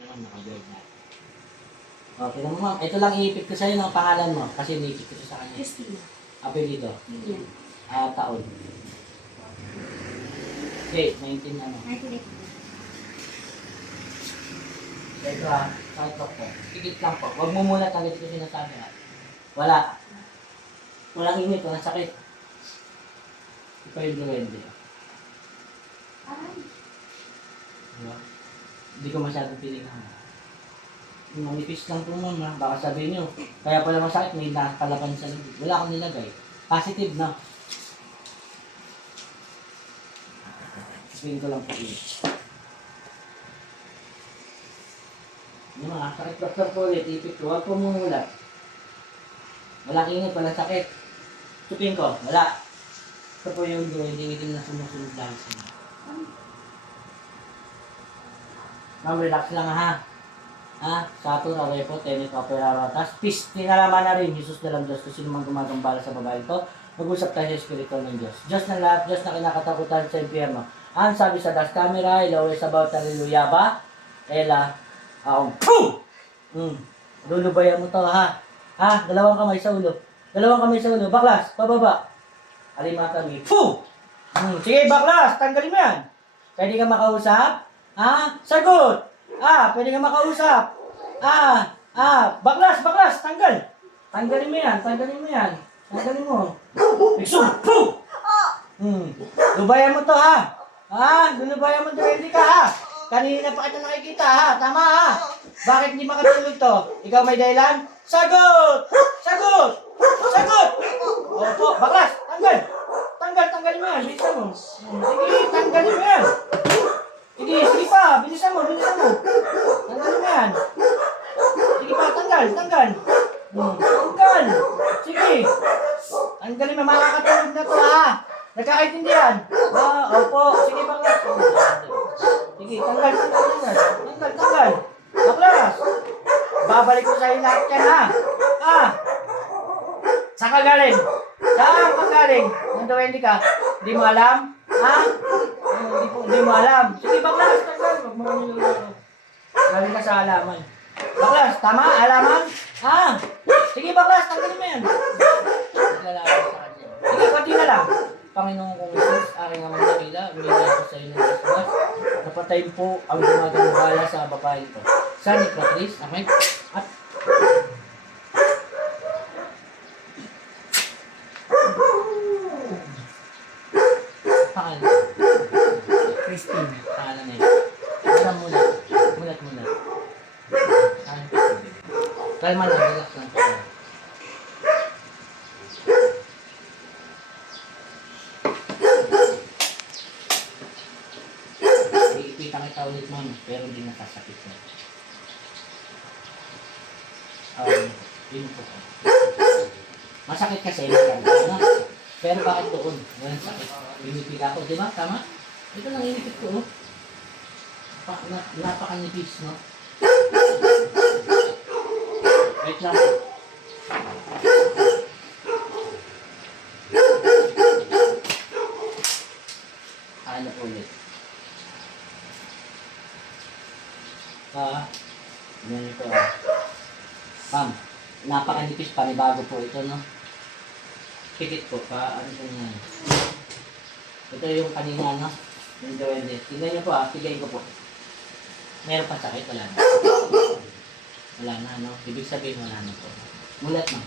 Naman naka-guard na. O, tignan mo ma'am. Ito lang iipit ko sa'yo ng pangalan mo. Kasi iniipit ko sa kanya. Christina. Apelido. Yan. Taon. Okay, 19 ano. 1980. Ito sakit po. Tikit lang po. Huwag mo muna tangit ko sinasabi ha. Wala. Walang init, walang sakit. Ito yung duwende. Aray. Diba? Hindi ko masyadong pinigahan. Manipis lang po ma'am ha. Baka sabihin nyo, kaya pala masakit, may nakalaban sa loob. Wala akong nilagay. Positive na. Sabihin ko lang po yun. Yung mga sakit doktor po ulit, ipit ko. Huwag po mumulat. Walang init, walang sakit. Tupin ko, wala. Ito po yung hindi itim na sumusunod dahil sa inyo. Ma'am, relax lang ha. Sato, raway po, tenit, opera, tas peace. Tinalaman na rin, Jesus na lang Diyos, kung sino man gumagambala sa babae ito. Mag-usap tayo sa Espiritu ng Diyos. Diyos na lahat, Diyos na kinakatakutan sa impyerno. Ang sabi sa das camera, ilaw is about hallelujah ba? Ela, poo! Lulubayan mo to ha. Dalawang kamay sa ulo. Dalawang kamay sa ulo. Baklas, pababa. Alima kami. Poo! Sige, baklas, tanggalin mo yan. Pwede ka makausap? Sagot! Pwede ka makausap? Baklas, tanggal. Tanggalin mo yan, tanggalin mo yan. Tanggalin mo. Iksum, poo! Lubayan mo to ha. Lulubayan mo to, hindi ka ha. Kanina pa kita nakikita ha, tama ha. Bakit hindi makatulog to? Ikaw may dahilan? Sagot! Sagot! Sagot! Opo, baklas, tanggal. Tanggalin mo yan, bilisan mo. Sige, tanggalin mo yan. Sige pa, bilisan mo. Tanggalin mo yan. Sige pa, tanggal. Tanggal. Sige. Tanggalin mo, makakatulog na to ha. Nagkakaintindihan. Opo, sige baklas. Sige, tanggal. Baklas. Babalik ko sa'yo lahat yan ha. Saan ka galing? Nandun hindi ka? Hindi mo alam? Hindi mo alam. Sige, baklas. Tanggal. Huwag mo kami niluloko. Galing ka sa alaman. Baklas, tama? Alaman? Sige, baklas. Tanggalin mo yan. Naglalakad sa kanya. Sige, pati na lang. Panginoon kong Jesus, aking amang dakila, bigyan ako sa inyo ng Diyos. Napatayin po ang gumagambala sa babae ito. Sa ni Patrice, amen? At pangalan. Christine. Pangalan na yun. Alam mulat. Kalma lang, relax lang. Iipitan kita ulit ma'am, pero hindi nakasakit na. Yun po. Masakit kasi, pero bakit doon? Walang sakit. Binipila ko, di ba? Tama? Ito lang inipit ko, napakanipis, no? Wait lang. Ano ulit? Ganyan ito Ma'am, napakanipis, panibago po ito, no? Pikit po, ano po yan? Ito yung kanina, no? Yung duwende. Tingnan nyo po pigayin ko po. Meron pa sakit, wala na. Wala na, no? Ibig sabihin, wala na po. Mulat, no?